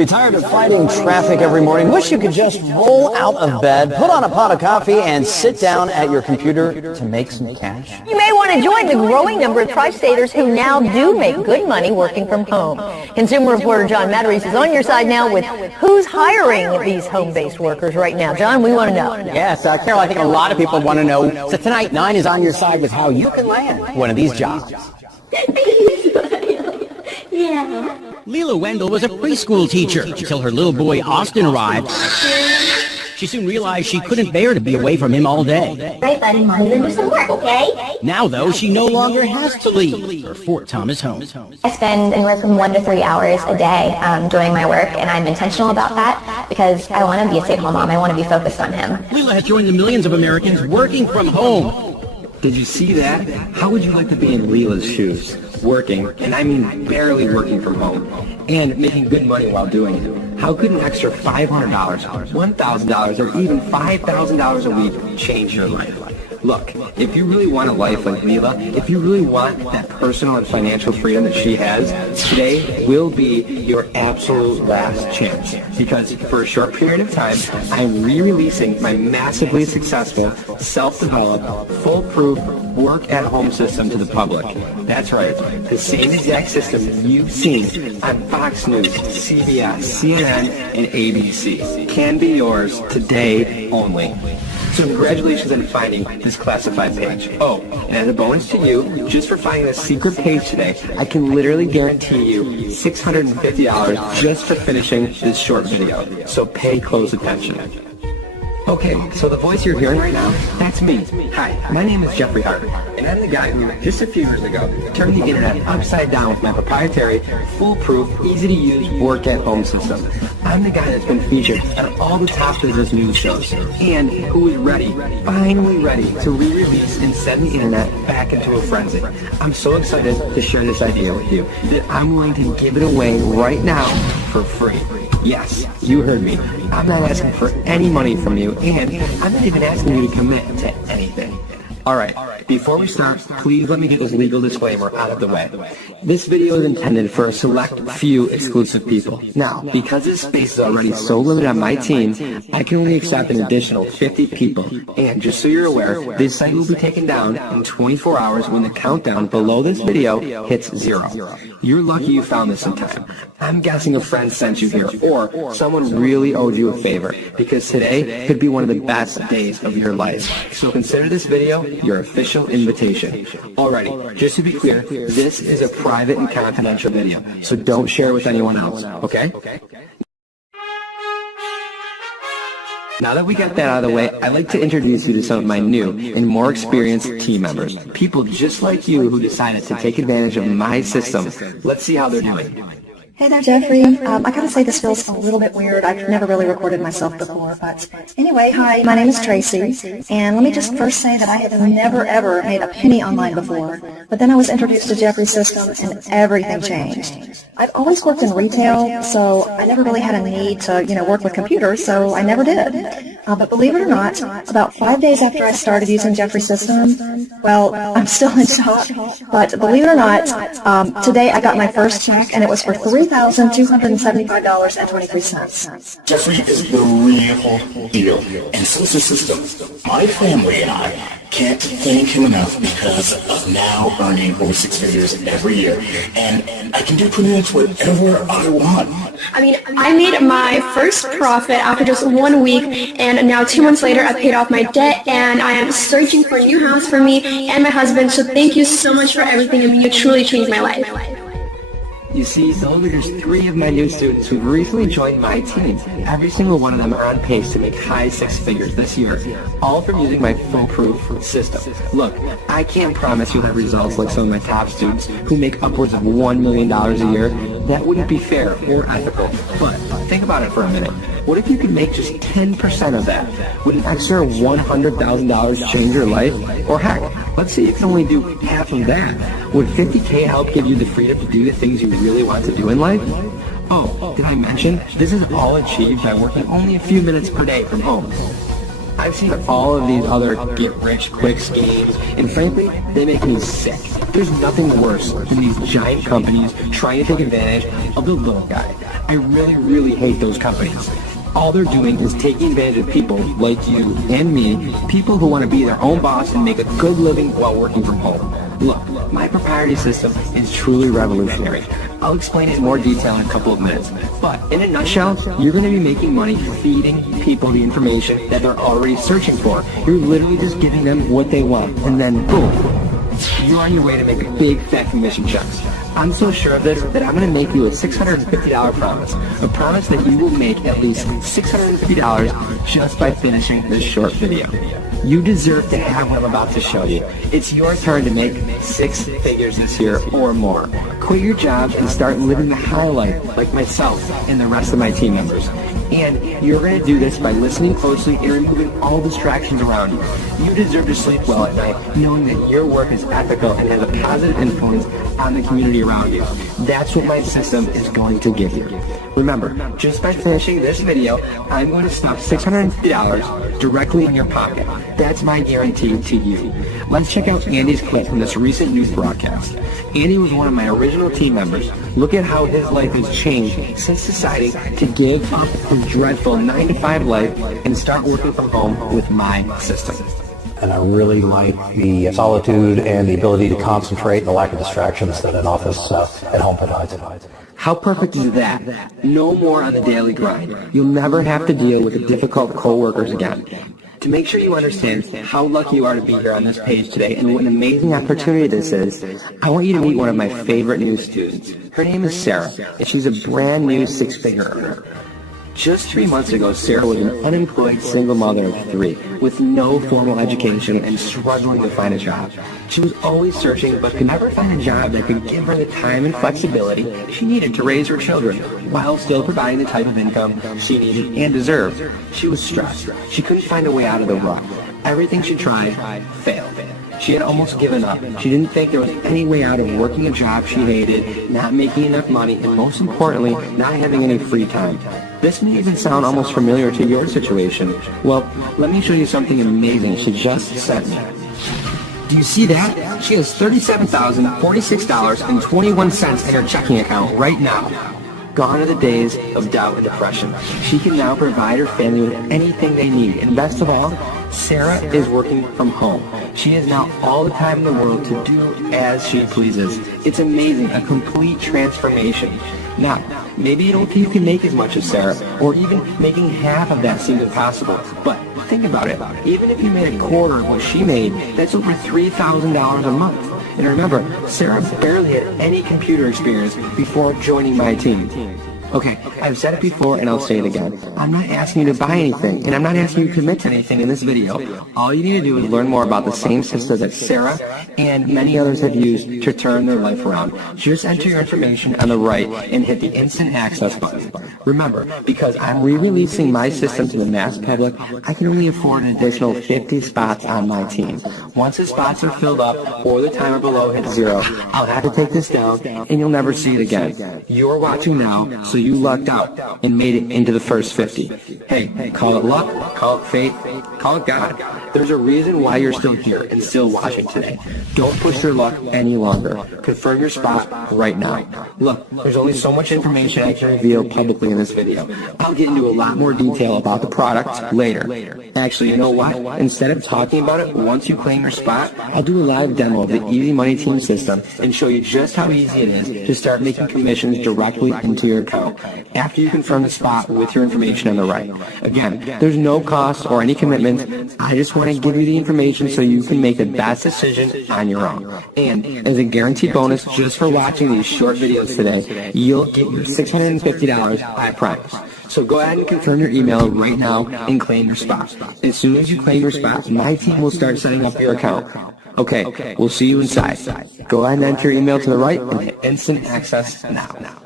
You're tired of fighting traffic every morning? Wish you could just roll out of bed, put on a pot of coffee, and sit down at your computer to make some cash? You may want to join the growing number of tri-staters who now do make good money working from home. Consumer reporter John Matarese is on your side now with who's hiring these home-based workers right now. John, we want to know. Yes, Carol, I think a lot of people want to know. So tonight, 9 is on your side with how you can land one of these jobs. Yeah. Leela Wendell was a preschool teacher until her little boy Austin arrived. She soon realized she couldn't bear to be away from him all day. Right, buddy, Mommy, then do some work, okay? Now, though, she no longer has to leave her Fort Thomas home. I spend anywhere from 1 to 3 hours a day doing my work, and I'm intentional about that because I want to be a stay-at-home mom. I want to be focused on him. Leela has joined the millions of Americans working from home. Did you see that? How would you like to be in Leela's shoes? Working, and I mean barely working from home, and making good money while doing it. How could an extra $500, $1,000, or even $5,000 a week change your life? Look, if you really want a life like Leela, if you really want that personal and financial freedom that she has, today will be your absolute last chance. Because for a short period of time, I'm re-releasing my massively successful, self-developed, foolproof work-at-home system to the public. That's right, the same exact system you've seen on Fox News, CBS, CNN, and ABC can be yours today only. So congratulations on finding this classified page. Oh, and as a bonus to you, just for finding this secret page today, I can literally guarantee you $650 just for finishing this short video. So pay close attention. Okay, so the voice you're hearing right now, that's me. Hi, my name is Jeffrey Hart, and I'm the guy who, just a few years ago, turned the internet upside down with my proprietary, foolproof, easy-to-use work-at-home system. I'm the guy that's been featured on all the top business news shows, and who is ready, finally ready, to re-release and send the internet back into a frenzy. I'm so excited to share this idea with you that I'm willing to give it away right now for free. Yes, you heard me. I'm not asking for any money from you, and I'm not even asking you to commit to anything. Alright, before we start, please let me get this legal disclaimer out of the way. This video is intended for a select few exclusive people. Now, because this space is already so limited on my team, I can only accept an additional 50 people. And just so you're aware, this site will be taken down in 24 hours when the countdown below this video hits 0. You're lucky you found this in time. I'm guessing a friend sent you here, or someone really owed you a favor, because today could be one of the best days of your life. So consider this video your official invitation. Alrighty, just to be clear, this is a private and confidential video, so don't share it with anyone else, okay? Now that we got that out of the way, I'd like to introduce you to some of my new and more experienced team members. People just like you who decided to take advantage of my system. Let's see how they're doing. Hey there, Jeffrey. I gotta say this feels a little bit weird. I've never really recorded myself before, but anyway, hi, my name is Tracy, and let me just first say that I have never ever made a penny online before, but then I was introduced to Jeffrey's system and everything changed. I've always worked in retail, so I never really had a need to, work with computers, so I never did. But believe it or not, about 5 days after I started using Jeffrey's system, well, I'm still in shock, but believe it or not, today I got my first check, and it was for $3,275.23. Jeffrey is the real deal. And since the system, my family and I can't thank him enough because of now earning over 6 figures every year. And I can do pretty much whatever I want. I mean, I made my first profit after just 1 week, and now 2 months later I paid off my debt, and I am searching for a new house for me and my husband, so thank you so much for everything. I mean, you truly changed my life. You see, there's 3 of my new students who've recently joined my team. Every single one of them are on pace to make high 6 figures this year, all from using my foolproof system. Look, I can't promise you'll have results like some of my top students who make upwards of $1 million a year. That wouldn't be fair or ethical. But think about it for a minute. What if you could make just 10% of that? Would an extra $100,000 change your life? Or heck, let's say you can only do half of that. Would $50K help give you the freedom to do the things you really want to do in life? Oh, did I mention? This is all achieved by working only a few minutes per day from home. I've seen all of these other get-rich-quick schemes, and frankly, they make me sick. There's nothing worse than these giant companies trying to take advantage of the little guy. I really, really hate those companies. All they're doing is taking advantage of people like you and me, people who want to be their own boss and make a good living while working from home. Look, my proprietary system is truly revolutionary. I'll explain it in more detail in a couple of minutes. But in a nutshell, you're going to be making money feeding people the information that they're already searching for. You're literally just giving them what they want, and then boom, you're on your way to make big fat commission checks. I'm so sure of this that I'm going to make you a $650 promise. A promise that you will make at least $650 just by finishing this short video. You deserve to have what I'm about to show you. It's your turn to make 6 figures this year or more. Quit your job and start living the high life like myself and the rest of my team members. And you're going to do this by listening closely and removing all distractions around you. You deserve to sleep well at night knowing that your work is ethical and has a positive influence on the community around you. That's what my system is going to give you. Remember, just by finishing this video, I'm going to stuff $650 directly in your pocket. That's my guarantee to you. Let's check out Andy's clip from this recent news broadcast. Andy was one of my original team members. Look at how his life has changed since deciding to give up his dreadful 9-to-5 life and start working from home with my system. And I really like the solitude and the ability to concentrate and the lack of distractions that an office at home provides. How perfect is that? No more on the daily grind. You'll never have to deal with the difficult coworkers again. To make sure you understand how lucky you are to be here on this page today and what an amazing opportunity this is, I want you to meet one of my favorite new students. Her name is Sarah, and she's a brand new 6-figure earner. Just 3 months ago, Sarah was an unemployed single mother of 3 with no formal education and struggling to find a job. She was always searching but could never find a job that could give her the time and flexibility she needed to raise her children while still providing the type of income she needed and deserved. She was stressed. She couldn't find a way out of the rut. Everything she tried failed. She had almost given up. She didn't think there was any way out of working a job she hated, not making enough money, and most importantly, not having any free time. This may even sound almost familiar to your situation. Well, let me show you something amazing she just sent me. Do you see that? She has $37,046.21 in her checking account right now. Gone are the days of doubt and depression. She can now provide her family with anything they need. And best of all, Sarah is working from home. She has now all the time in the world to do as she pleases. It's amazing, a complete transformation. Now, maybe you don't think you can make as much as Sarah, or even making half of that seems impossible. But think about it. Even if you made a quarter of what she made, that's over $3,000 a month. And remember, Sarah barely had any computer experience before joining my team. Okay, I've said it before and I'll say it again. I'm not asking you to buy anything, and I'm not asking you to commit to anything in this video. All you need to do is learn more about the same system that Sarah and many others have used to turn their life around. Just enter your information on the right and hit the instant access button. Remember, because I'm re-releasing my system to the mass public, I can only afford an additional 50 spots on my team. Once the spots are filled up or the timer below hits 0, I'll have to take this down and you'll never see it again. You're watching now, so you lucked out and made it into the first 50. Hey, call it luck, call it fate, call it God. There's a reason why you're still here and still watching today. Don't push your luck any longer. Confirm your spot right now. Look, there's only so much information I can reveal publicly in this video. I'll get into a lot more detail about the product later. Actually, you know what? Instead of talking about it once you claim your spot, I'll do a live demo of the Easy Money Team system and show you just how easy it is to start making commissions directly into your account after you confirm the spot with your information on the right. Again, there's no cost or any commitment. I just want to give you the information so you can make the best decision on your own. And as a guaranteed bonus, just for watching these short videos today, you'll get your $650, I promise. So go ahead and confirm your email right now and claim your spot. As soon as you claim your spot, my team will start setting up your account. Okay, we'll see you inside. Go ahead and enter your email to the right and hit instant access now.